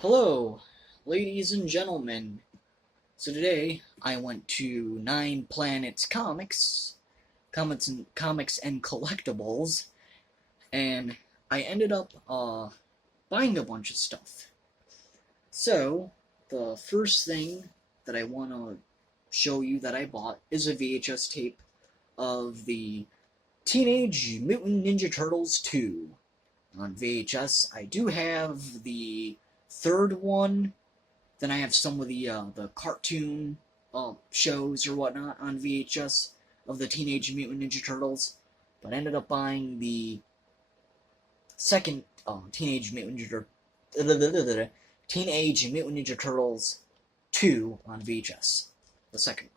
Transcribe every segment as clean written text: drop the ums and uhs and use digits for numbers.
Hello, ladies and gentlemen. So today I went to Nine Planets Comics and Collectibles, and I ended up buying a bunch of stuff. So the first thing that I want to show you that I bought is a VHS tape of the Teenage Mutant Ninja Turtles 2 on VHS. I do have the third one. Then I have some of the cartoon shows or whatnot on VHS of the Teenage Mutant Ninja Turtles, but I ended up buying the second Teenage Mutant Ninja Turtles 2 on VHS. The second.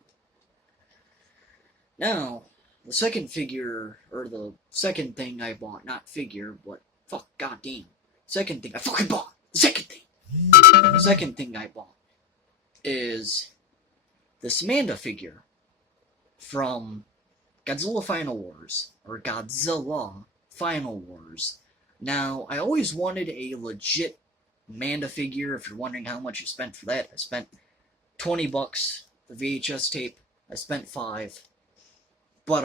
Now, the second figure, or the second thing I bought, not figure, but fuck, goddamn. Second thing I fucking bought! The second thing! The second thing I bought is this Manda figure from Godzilla Final Wars, or Godzilla Final Wars. Now, I always wanted a legit Manda figure. If you're wondering how much I spent for that, I spent 20 bucks. The VHS tape, I spent 5. But,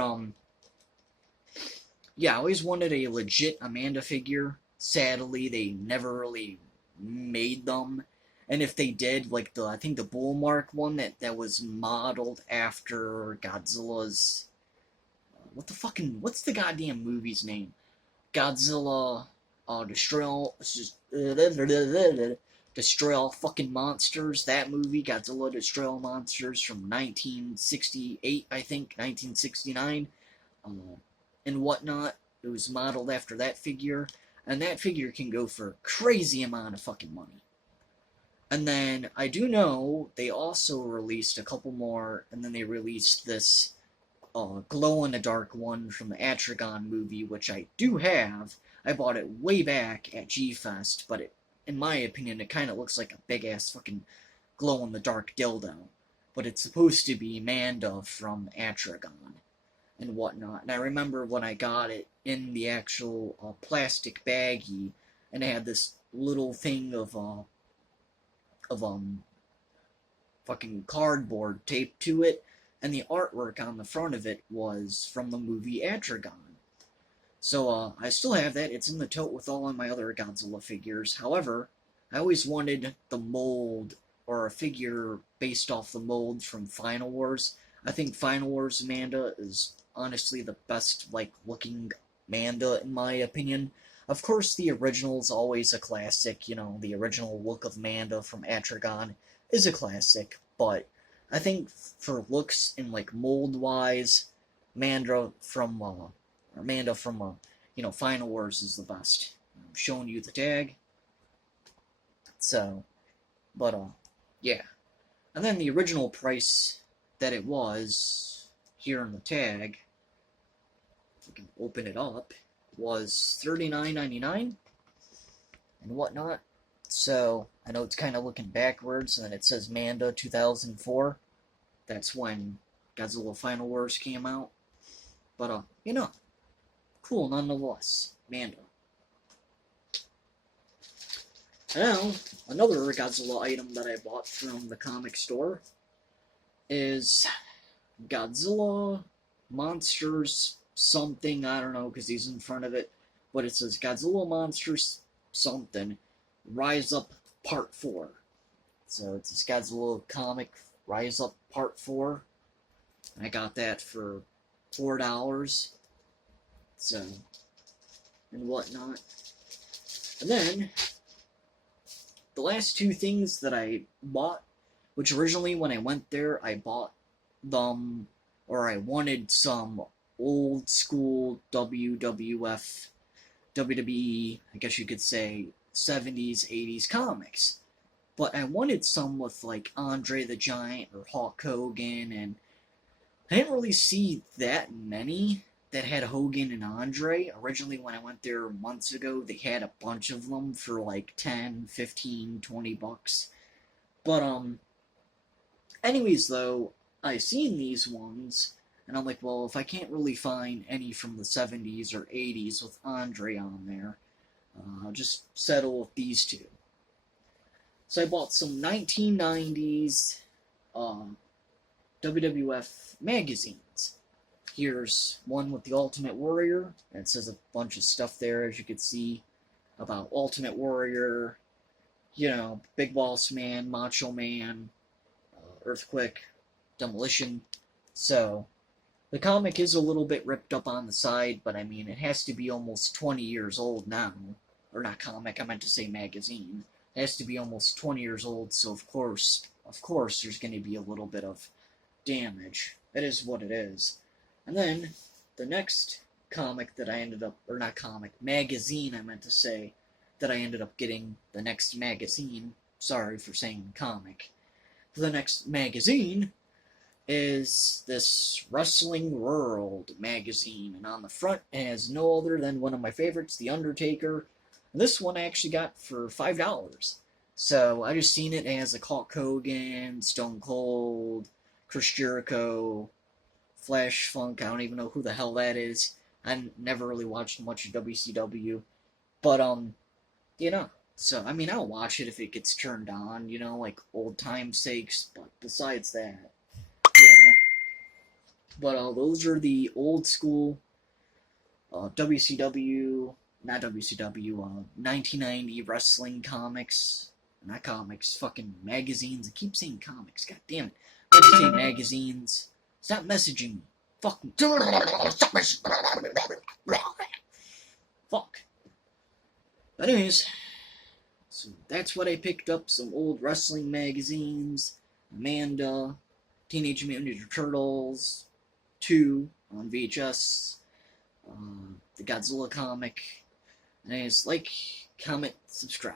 yeah, I always wanted a legit Amanda figure. Sadly, they never really made them. And if they did, like I think the Bullmark one that was modeled after Godzilla's, what's the goddamn movie's name? Godzilla, Destroy All Fucking Monsters. That movie, Godzilla Destroy All Monsters from 1968, I think, 1969, and whatnot. It was modeled after that figure, and that figure can go for a crazy amount of fucking money. And then I do know they also released a couple more, and then they released this glow-in-the-dark one from the Atragon movie, which I do have. I bought it way back at G-Fest, but in my opinion, it kind of looks like a big-ass fucking glow-in-the-dark dildo. But it's supposed to be Manda from Atragon and whatnot. And I remember when I got it in the actual plastic baggie, and it had this little thing of fucking cardboard taped to it, and the artwork on the front of it was from the movie Atragon. So I still have that. It's in the tote with all of my other Godzilla figures. However, I always wanted the mold, or a figure based off the mold from Final Wars. I think Final Wars Manda is honestly the best looking Manda in my opinion. Of course, the original is always a classic. The original look of Manda from Atragon is a classic, but I think for looks and mold-wise, Manda from Final Wars is the best. I'm showing you the tag. So, but yeah. And then the original price that it was here on the tag, if we can open it up, was $39.99 and whatnot. So I know it's kind of looking backwards, and then it says Manda 2004. That's when Godzilla Final Wars came out. But cool nonetheless. Manda. Now, another Godzilla item that I bought from the comic store is Godzilla Monsters something, I don't know, because he's in front of it, but it says Godzilla Monsters something, Rise Up Part 4. So it's this Godzilla comic, Rise Up Part 4. I got that for $4. So, and whatnot. And then, the last two things that I bought, which originally when I went there, I bought them, or I wanted some old school WWF, WWE, I guess you could say, 70s, 80s comics. But I wanted some with Andre the Giant or Hulk Hogan, and I didn't really see that many that had Hogan and Andre. Originally, when I went there months ago, they had a bunch of them for 10, 15, 20 bucks. But, anyways, though, I seen these ones, and I'm like, well, if I can't really find any from the 70s or 80s with Andre on there, I'll just settle with these two. So I bought some 1990s WWF magazines. Here's one with the Ultimate Warrior, and it says a bunch of stuff there, as you can see, about Ultimate Warrior, you know, Big Boss Man, Macho Man, Earthquake, Demolition. So, the comic is a little bit ripped up on the side, but I mean, it has to be almost 20 years old now. Or not comic, I meant to say magazine. It has to be almost 20 years old, so of course, there's going to be a little bit of damage. It is what it is. And then, the next comic that I ended up, or not comic, magazine I meant to say, that I ended up getting, the next magazine, sorry for saying comic, the next magazine is this Wrestling World magazine, and on the front it has no other than one of my favorites, The Undertaker. And this one I actually got for $5. So I just seen it as a Hulk Hogan, Stone Cold, Chris Jericho, Flash Funk. I don't even know who the hell that is. I never really watched much of WCW, but you know. So I mean, I'll watch it if it gets turned on, you know, like old time's sakes. But besides that, you know. But those are the old school WCW, not WCW, 1990 wrestling comics. Not comics, fucking magazines. I keep saying comics, god damn it. I just say magazines. Stop messaging me. Fucking. Fuck. But anyways, so that's what I picked up. Some old wrestling magazines. Amanda, Teenage Mutant Ninja Turtles 2 on VHS. The Godzilla comic. And anyways, like, comment, subscribe.